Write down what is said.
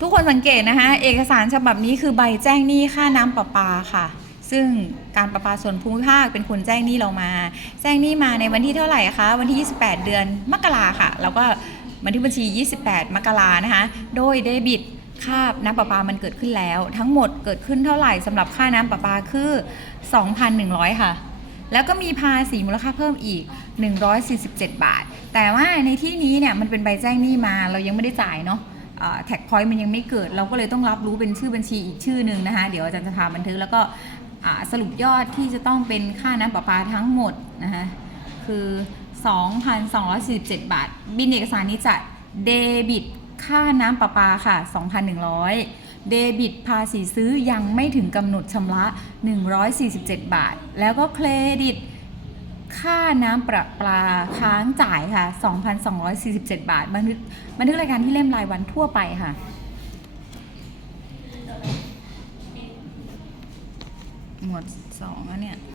ทุกคนสังเกตนะคะเอกสารฉบับนี้คือใบแจ้งหนี้ค่าน้ำประปาค่ะ ซึ่งการประปาส่วนภูมิภาคเป็นคนแจ้งหนี้เรามา แจ้งหนี้มาในวันที่เท่าไหร่คะวันที่ 28 เดือนมกราค่ะ แล้วก็บันทึกบัญชี 28 มกรานะคะ โดยเดบิตค่าน้ำประปามันเกิดขึ้นแล้ว ทั้งหมดเกิดขึ้นเท่าไหร่สำหรับค่าน้ำประปาคือ 2,100 ค่ะ แล้วก็มีภาษีมูลค่าเพิ่มอีก 147 บาท แต่ว่าในที่นี้เนี่ยมันเป็นใบแจ้งหนี้มาเรายังไม่ได้จ่ายเนาะ แท็กพอยต์มันยังไม่เกิด เราก็เลยต้องรับรู้เป็นชื่อบัญชีอีกชื่อหนึ่งนะคะ เดี๋ยวอาจารย์จะทำบันทึกแล้วก็สรุปยอดที่จะต้องเป็นค่าน้ำประปาทั้งหมดนะคะคือ 2,247 บาท บินเอกสารนี้จะเดบิตค่าน้ำประปาค่ะ 2,100 เดบิตภาษีซื้อยังไม่ถึงกำหนดชำระ 147 บาท แล้วก็เครดิต ค่าน้ำประปาค้างจ่ายค่ะ 2,247 บาท บันทึกบันทึกรายการที่เล่มรายวันทั่วไปค่ะ หมวดสองอันเนี่ย